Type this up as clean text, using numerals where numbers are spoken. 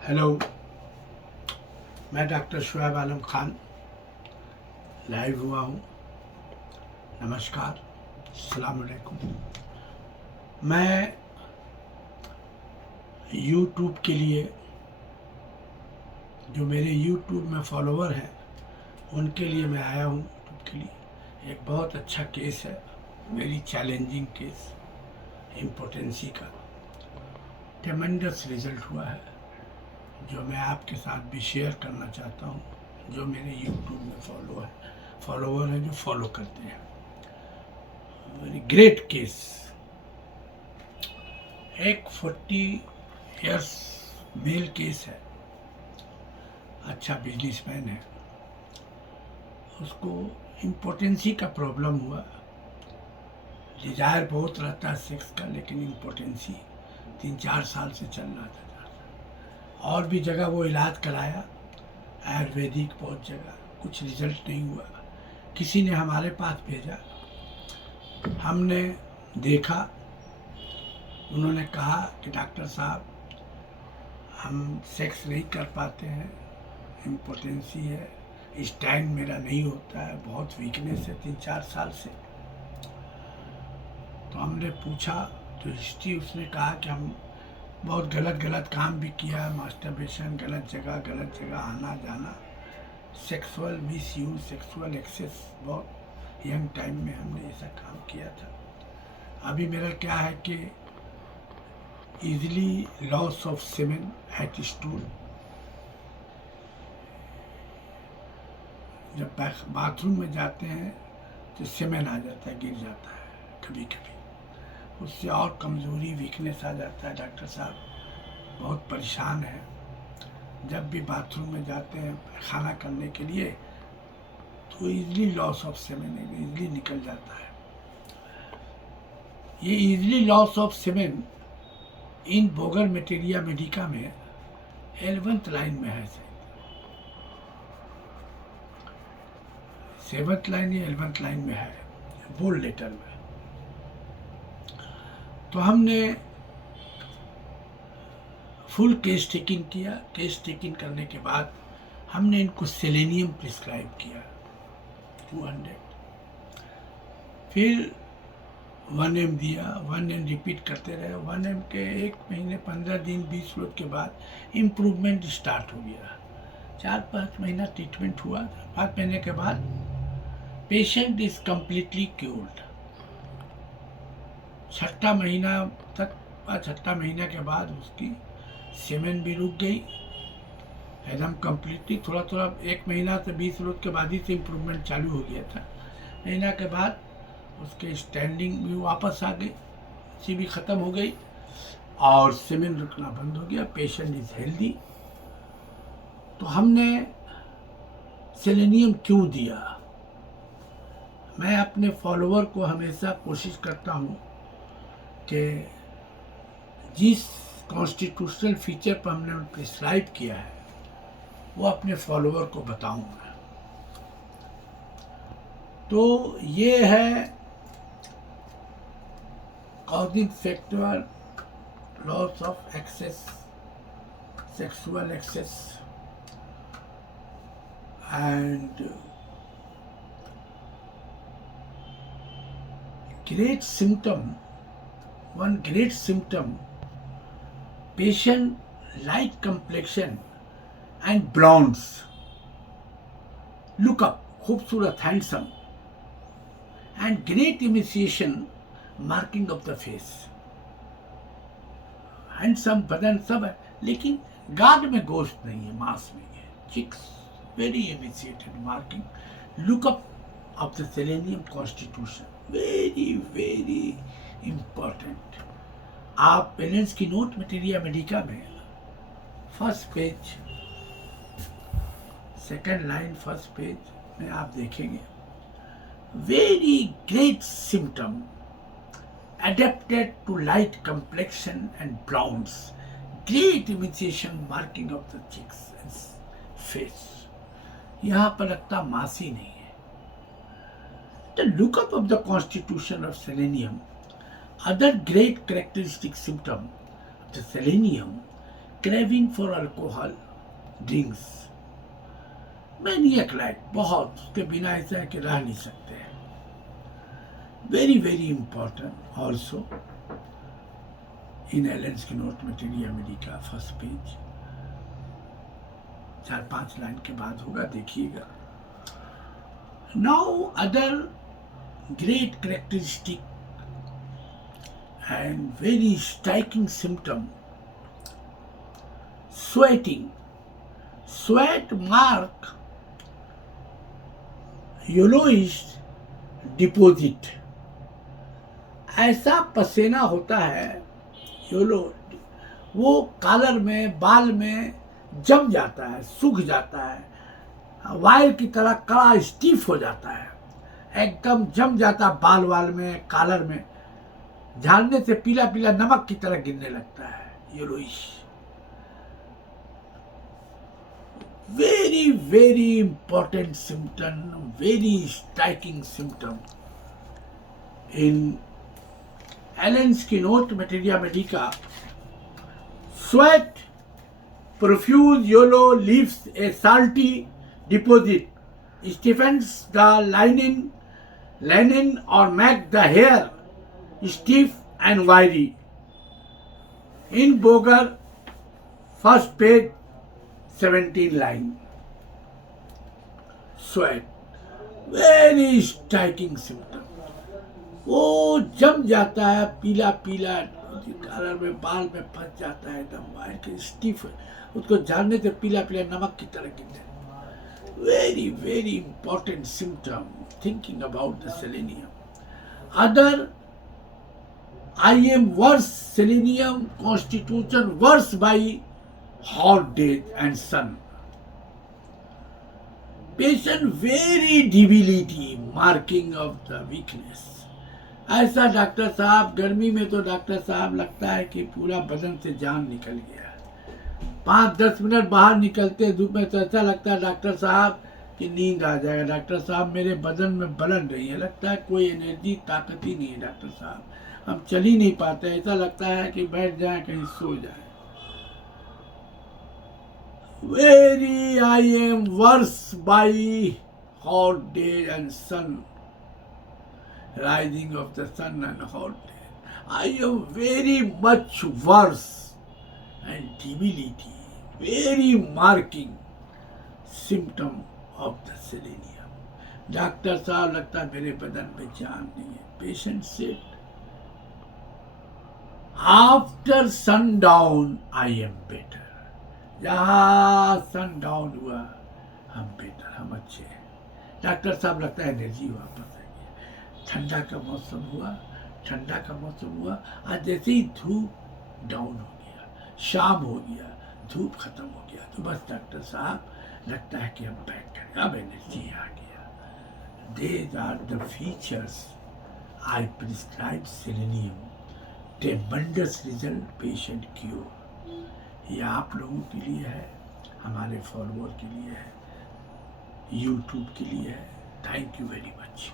Hello, मैं doctor Shoaib आलम Khan live हुआ हूँ। नमस्कार, अस्सलाम वालेकुम। मैं यूट्यूब के लिए, जो मेरे यूट्यूब में फॉलोवर हैं उनके लिए मैं आया हूँ। यूट्यूब के लिए एक बहुत अच्छा केस है, वेरी चैलेंजिंग केस, इम्पोर्टेंसी का ट्रेमेंडस रिजल्ट हुआ है, जो मैं आपके साथ भी शेयर करना चाहता हूँ। जो मेरे यूट्यूब में फॉलोवर हैं, जो फॉलो करते हैं। Very great case. एक 40 इयर्स मेल केस है, अच्छा बिजनेसमैन है। उसको इम्पोर्टेंसी का प्रॉब्लम हुआ। डिजायर बहुत रहता है सेक्स का, लेकिन इम्पोर्टेंसी 3-4 साल से चल रहा था। और भी जगह वो इलाज कराया, आयुर्वेदिक बहुत जगह, कुछ रिजल्ट नहीं हुआ। किसी ने हमारे पास भेजा, हमने देखा। उन्होंने कहा कि डॉक्टर साहब, हम सेक्स नहीं कर पाते हैं, इम्पोर्टेंसी है, स्टैंड मेरा नहीं होता है, बहुत वीकनेस है 3-4 साल से। तो हमने पूछा तो हिस्ट्री, उसने कहा कि हम बहुत गलत काम भी किया, मास्टरबेशन, गलत जगह आना जाना, sexual misuse, sexual excess, बहुत यंग टाइम में हमने ऐसा काम किया था। अभी मेरा क्या है कि easily loss of semen at stool, जब बाथरूम में जाते हैं तो सेमेन आ जाता है, गिर जाता है कभी कभी, उससे और कमज़ोरी, वीकनेस आ जाता है। डॉक्टर साहब बहुत परेशान है। जब भी बाथरूम में जाते हैं खाना करने के लिए तो easily loss of semen easily निकल जाता है। ये easily loss of semen in Bogar materia Medica में 11th लाइन में है, 7th लाइन या 11th लाइन में है, बोल्ड लेटर में। तो हमने फुल केस टेकिंग किया। केस टेकिंग करने के बाद हमने इनको सेलेनियम प्रिस्क्राइब किया 200, फिर 1 m दिया। 1 m रिपीट करते रहे। 1 m के 1 महीने 15 दिन 20 रोज के बाद इम्प्रूवमेंट स्टार्ट हो गया। 4-5 महीना ट्रीटमेंट हुआ। 5 महीने के बाद पेशेंट इज कम्प्लीटली क्योर्ड। 6ठा महीना तक, 6ठा महीने के बाद उसकी सेमेन भी रुक गई एकदम कम्प्लीटली। थोड़ा 1 महीना से 20 रोज के बाद ही से इम्प्रूवमेंट चालू हो गया था। महीना के बाद उसके स्टैंडिंग भी वापस आ गई, सी भी ख़त्म हो गई और सेमेन रुकना बंद हो गया। Patient is healthy. तो हमने सेलेनियम क्यों दिया? मैं अपने फॉलोवर को हमेशा कोशिश करता हूँ कि जिस कॉन्स्टिट्यूशनल फीचर पर हमने प्रिस्क्राइब किया है वो अपने फॉलोवर को बताऊंगा। तो ये है causing factor, loss of excess, sexual excess and great symptom, one great symptom, patient light complexion and blondes, look up, खूबसूरत, handsome, and great emaciation, marking of the face, handsome बदन सब है, लेकिन गार्ड में गोश्त नहीं है, मांस नहीं है, chicks very emaciated, marking, look up of the selenium constitution, very important। आप पेलेंस की नोट मटेरिया मेडिका में first page, 2nd line, first page में आप देखेंगे very great symptom, adapted to light complexion and browns, great emaciation, marking of the cheeks and face। यहाँ पर लगता मासी नहीं है। The lookup of the constitution of selenium, other great characteristic symptom of the selenium, craving for alcohol, drinks, maniac like, बहुत, उसके बिना ऐसा है कि रह नहीं सकते हैं. Very very important also in Allen's key note materia medica first page, 4-5 line के बाद होगा, देखिएगा. Now other great characteristic and very striking symptom, sweating. Sweat mark yellowish deposit. ऐसा पसीना होता है येलो, वो कॉलर में, बाल में जम जाता है, सूख जाता है, वायर की तरह कड़ा स्टीफ हो जाता है, एकदम जम जाता है बाल वाल में, कॉलर में, झाड़ने से पीला पीला नमक की तरह गिरने लगता है, yellowish. Very very important symptom, very striking symptom in Allen's key note materia medica. Sweat, profuse yellow leaves a salty deposit, stiffens the linen or make the hair stiff and wiry. In Boger, first page, 17 line. Sweat, very striking symptom. वो जम जाता है, पीला पीला colour में, बाल में फंस जाता है, एकदम वायर के स्टिफ, उसको झाड़ने से पीला पीला नमक की तरह गिरता है. Very very important symptom thinking about the selenium. Other I am worse, selenium constitution worse by hot days and sun. Patient very debility, marking of the weakness. ऐसा डॉक्टर साहब, गर्मी में तो डॉक्टर साहब लगता है कि पूरा बदन से जान निकल गया. 5-10 मिनट बाहर निकलते धूप में तो ऐसा लगता है डॉक्टर साहब कि नींद आ जाएगा. डॉक्टर साहब मेरे बदन में बलन रही है, लगता है कोई एनर्जी, ताकत ही नहीं है डॉक्टर साहब, हम चल ही नहीं पाते, ऐसा लगता है कि बैठ जाए कहीं सो जाए. Very I am worse by hot day and sun, rising of the sun and hot day. I am very much worse and debility, very marking symptom of the selenium. Doctor साहब लगता है मेरे बदन में जान नहीं है. Patient said after sundown I am better. जहाँ सनडाउन हुआ हम बेटर, हम अच्छे हैं. डॉक्टर साहब लगता है एनर्जी वापस आ गया. ठंडा का मौसम हुआ, ठंडा का मौसम हुआ, आज जैसे ही धूप डाउन हो गया, शाम हो गया, धूप खत्म हो गया, तो बस डॉक्टर साहब लगता है कि हम बेटर, अब एनर्जी आ गया. These are the features I prescribe selenium. ट्रेमेंडस result, patient cure. ये आप लोगों के लिए है, हमारे फॉलोअर के लिए है, यूट्यूब के लिए है. Thank you very much.